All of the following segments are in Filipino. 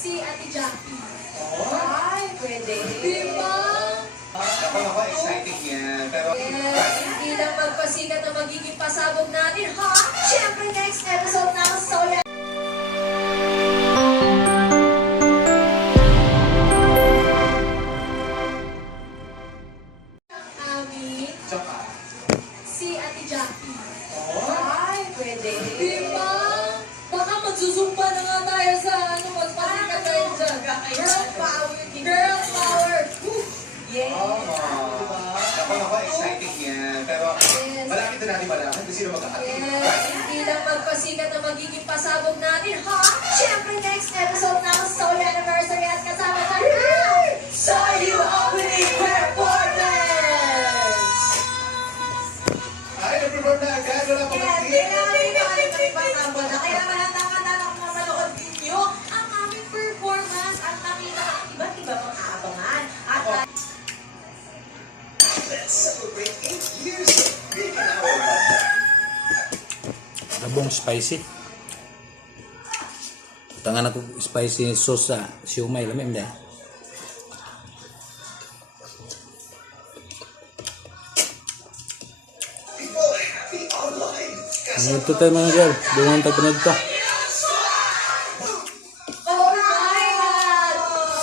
Si Ate Jackie. Oh? Ay, pwede. Diba? Ako, exciting yan. Pero, Yes, hindi lang magpasikat na magiging pasabog natin, ha? Siyempre, next episode ng Soya. Ami, tsaka. si Ate Jackie. Oh? Ay, pwede. Diba? Baka magsusumpa na nga tayo sa magpasikat tayo dyan. Girl power. Girl power. Woo! Yeah. Ako, exciting yan. Pero, Yes. malapit na natin malaman kung sino magkakatid. Yes, hindi lang magpasikat na magiging pasabog natin, ha? Siyempre, next episode ng Soya Anniversary at kasama tayo sa opening performance! Ay, nag-perform na agad. Wala pa Yes, kasi. pasabog na. Kaya malanda-manda na kung mapanood ninyo ang aming performance at nakita ang iba't iba pang aabangan. At Let's celebrate 8 years of being an hour. Labong spicy. Tangan ako spicy sauce sa siumay lamim dah. People happy online. Ito tayo mga girl. Dungan tayo pinagto. Oh my God!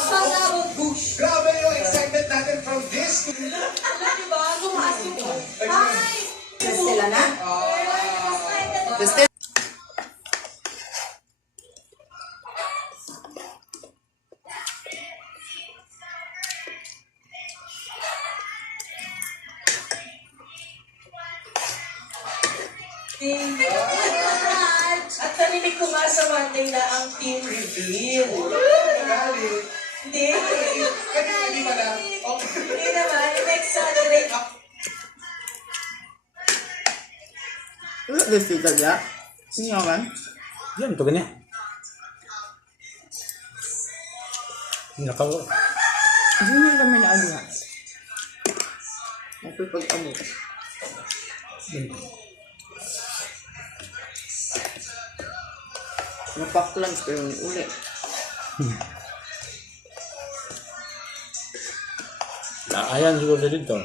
Pasabog bush! Grabe yung excitement natin from this. Diba? Tumaas yung... Ay! sila na. Thank you so much! At narinig ko nga sa Monday na ang team reveal. Galing. Hindi. Hindi pa lang. Okay. Hindi naman. Next Saturday. Wala din sila ya? Sino man? Yan to ganyan. Nakaw. Hindi na naman na ano nga. Ako pag-amo. Napak lang pero uli. Ayan siguro dito.